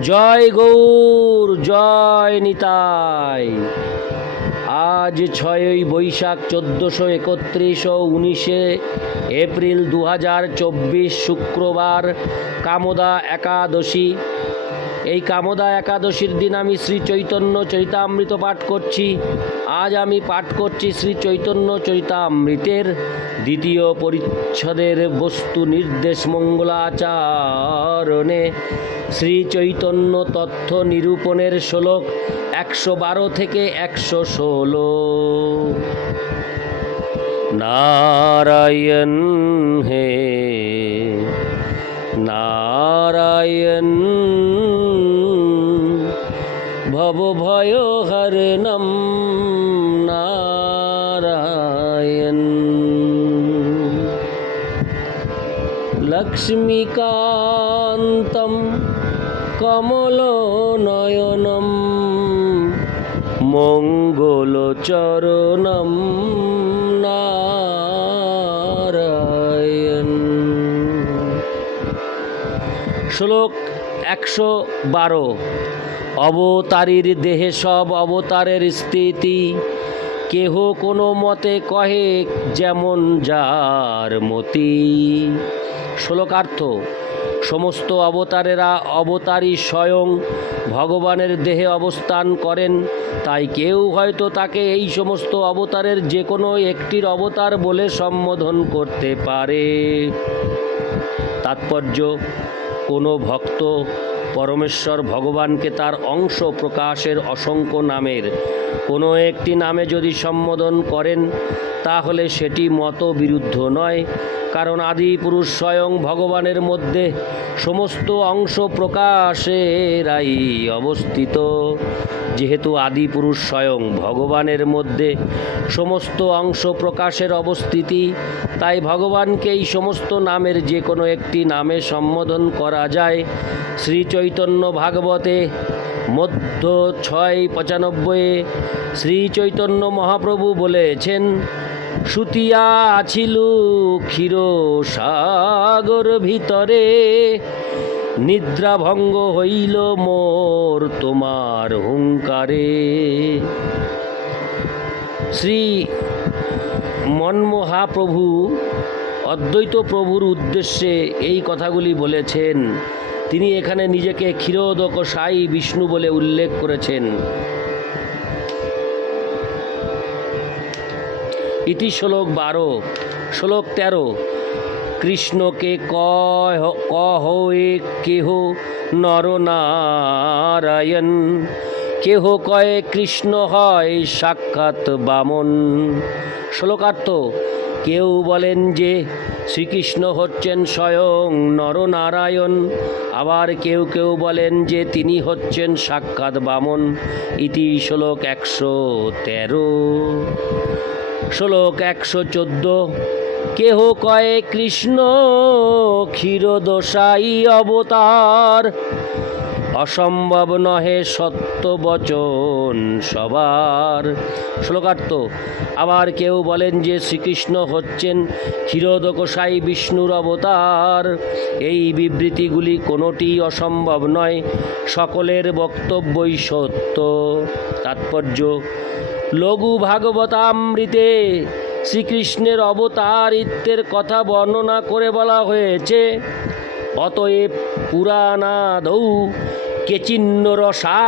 জয় গৌর, জয় নিতাই। আজ ছয়ই বৈশাখ চোদ্দোশো একত্রিশ ও উনিশে এপ্রিল দু হাজার চব্বিশ শুক্রবার কামদা একাদশী এই কামদা একাদশীর দিন আমি শ্রী চৈতন্য চরিতামৃত পাঠ করছি। আজ আমি পাঠ করছি শ্রী চৈতন্য চরিতামৃতের দ্বিতীয় পরিচ্ছদের বস্তু নির্দেশ মঙ্গলাচরণে। শ্রী চৈতন্য তথ্য নিরূপণের শ্লোক একশো বারো থেকে একশো ষোলো। নারায়ণ হে, নারায়ণ ভবভয় হরণম নারায়ণ। লক্ষ্মীকান্তম মঙ্গলচরণম নারায়ণ। শ্লোক একশো বারো। অবতারীর দেহে সব অবতারের স্থিতি। কেহ কোনো মতে কহে যেমন যার মতি। শ্লোকার্থ, সমস্ত অবতারেরা অবতারী স্বয়ং ভগবানের দেহে অবস্থান করেন। তাই কেউ হয়তো তাকে এই সমস্ত অবতারের যে কোনো একটির অবতার বলে সম্বোধন করতে পারে। তাৎপর্য কোনো ভক্ত পরমেশ্বর ভগবানকে তার অংশ প্রকাশের অসংখ্য নামের। কোনো একটি নামে যদি সম্বোধন করেন, তাহলে সেটি মত বিরুদ্ধ নয়। কারণ আদি পুরুষ স্বয়ং ভগবানের মধ্যে সমস্ত অংশ প্রকাশেরাই অবস্থিত। যেহেতু আদি পুরুষ স্বয়ং ভগবানের মধ্যে সমস্ত অংশ প্রকাশের অবস্থিতি, তাই ভগবানকে এই সমস্ত নামের যে কোনো একটি নামে সম্বোধন করা যায়। শ্রী চৈতন্য ভাগবতে মধ্য ছয় পঁচানব্বই শ্রী চৈতন্য মহাপ্রভু বলেছেন সুতিয়া আছিল ক্ষীর সাগর ভিতরে। নিদ্রাভঙ্গ হইল মোর তোমার হুঙ্কারে। শ্রী মনমহাপ্রভু অদ্বৈত প্রভুর উদ্দেশ্যে এই কথাগুলি বলেছেন। তিনি এখানে নিজেকে ক্ষীরোদক সাই বিষ্ণু বলে উল্লেখ করেছেন। ইতি শ্লোক বারো, শ্লোক তেরো। কৃষ্ণকে কহ কহে কেহ নরনারায়ণ কেহ কয়ে কৃষ্ণ হয় সাক্ষাৎ বামন? শ্লোকার্থ, কেউ বলেন যে শ্রীকৃষ্ণ হচ্ছেন স্বয়ং নরনারায়ণ আবার কেউ কেউ বলেন যে তিনি হচ্ছেন সাক্ষাৎ বামন। ইতি শ্লোক একশো তেরো। শ্লোক একশো চোদ্দ। কেহ কয়ে, কৃষ্ণ ক্ষীরদশাই অবতার। অসম্ভব নহে সত্য বচন সবার। শ্লোকার্থ, আবার কেউ বলেন যে শ্রীকৃষ্ণ হচ্ছেন ক্ষীরোদকসাই বিষ্ণুর অবতার। এই বিবৃতিগুলি কোনোটি অসম্ভব নয়, সকলের বক্তব্যই সত্য। তাৎপর্য লঘু ভাগবতামৃতে শ্রীকৃষ্ণের অবতারিত্বের কথা বর্ণনা করে বলা হয়েছে। অতএব পুরাণাদৌ কেচিন্ন রসা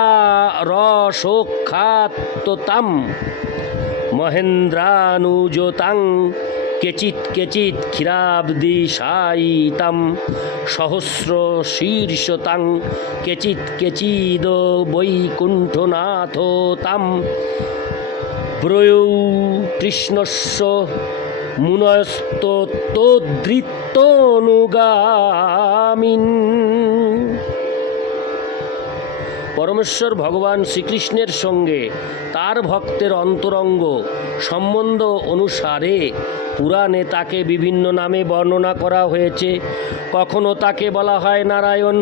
রসোখাত্তাম মহেন্দ্রানুজতাং কেচিৎ কেচিৎ ক্ষীরাব্দি সায়িতাম সহস্র শীর্ষতাং কেচিৎ কেচিদ বৈকুণ্ঠনাথ তাম ব্রয়ৌ কৃষ্ণস্য মুনস্তোদ্ধৃত্তনুগামিন পরমেশ্বর ভগবান শ্রীকৃষ্ণের সঙ্গে তার ভক্তের অন্তরঙ্গ সম্বন্ধ অনুসারে পুরাণে তাকে বিভিন্ন নামে বর্ণনা করা হয়েছে। কখনো তাকে বলা হয় নারায়ণ,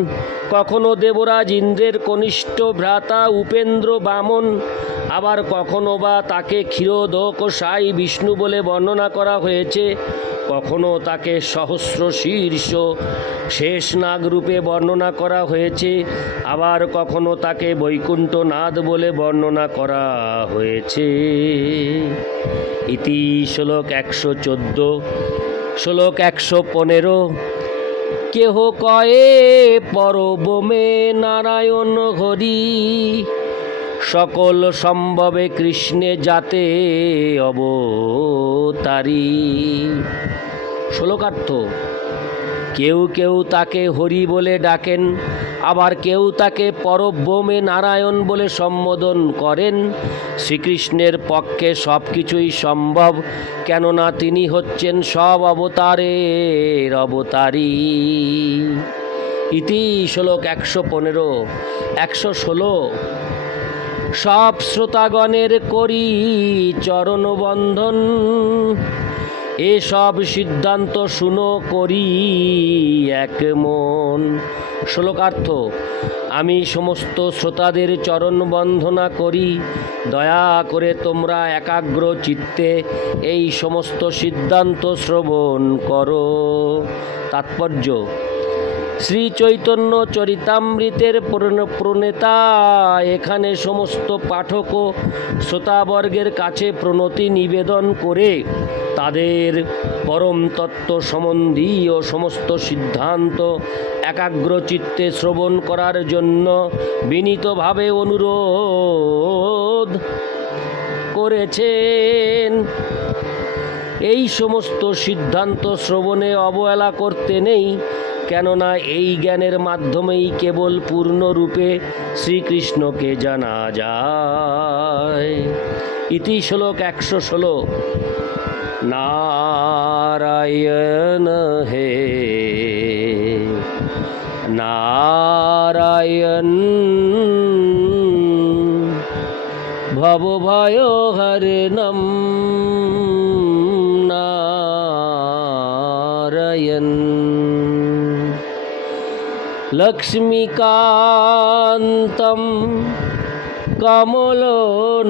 কখনো দেবরাজ ইন্দ্রের কনিষ্ঠ ভ্রাতা উপেন্দ্র বামন, আবার কখনো বা তাকে ক্ষীরোদক সাই বিষ্ণু বলে বর্ণনা করা হয়েছে। কখনো তাকে সহস্র শীর্ষ শেষ নাগ রূপে বর্ণনা করা হয়েছে। আবার কখনো তাকে বৈকুণ্ঠনাথ বলে বর্ণনা করা হয়েছে। ইতি শ্লোক একশো চোদ্দ, শ্লোক একশো পনেরো। কেহ কয়ে পরবমে নারায়ণ হরি সকল সম্ভবে কৃষ্ণে যাতে অবতারি। শ্লোকার্থ, কেউ কেউ তাকে হরি বলে ডাকেন, আবার কেউ তাকে পরব্রমে নারায়ণ বলে সম্বোধন করেন। শ্রীকৃষ্ণের পক্ষে সব কিছুই সম্ভব, কেননা তিনি হচ্ছেন সব অবতারের অবতারী। ইতি শ্লোক একশো পনেরো, একশো ষোলো সব শ্রোতাগণের করি চরণ বন্ধন এসব সিদ্ধান্ত শুনো করি এক মন। শ্লোকার্থ, আমি সমস্ত শ্রোতাদের চরণ বন্ধনা করি। দয়া করে তোমরা একাগ্র চিত্তে এই সমস্ত সিদ্ধান্ত শ্রবণ করো। তাৎপর্য শ্রী চৈতন্য চরিতামৃতের প্রণ- প্রণেতা। এখানে সমস্ত পাঠক ও শ্রোতাবর্গের কাছে প্রণতি নিবেদন করে তাদের পরম তত্ত্ব সম্বন্ধীয় সমস্ত সিদ্ধান্ত একাগ্র চিত্তে শ্রবণ করার জন্য বিনীতভাবে অনুরোধ করেছেন। এই সমস্ত সিদ্ধান্ত শ্রবণে অবহেলা করতে নেই। কেননা এই জ্ঞানের মাধ্যমেই কেবল পূর্ণরূপে শ্রীকৃষ্ণকে জানা যায়। ইতি শ্লোক একশো ষোলো। নারায়ণ হে। নারায়ণ। ভব ভয় হরণম নারায়ণ লক্ষ্মীকান্তম কমলনয়নম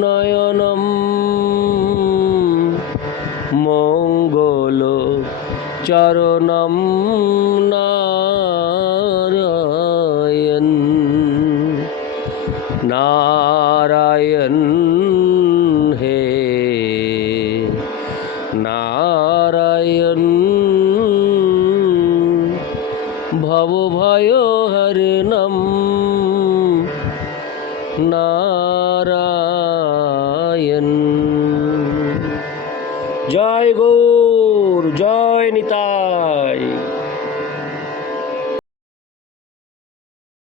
মঙ্গল চরণম নারায়ণ নারায়ণ ভয় হর নম। নারায়ণ। জয় গৌর জয় নিতা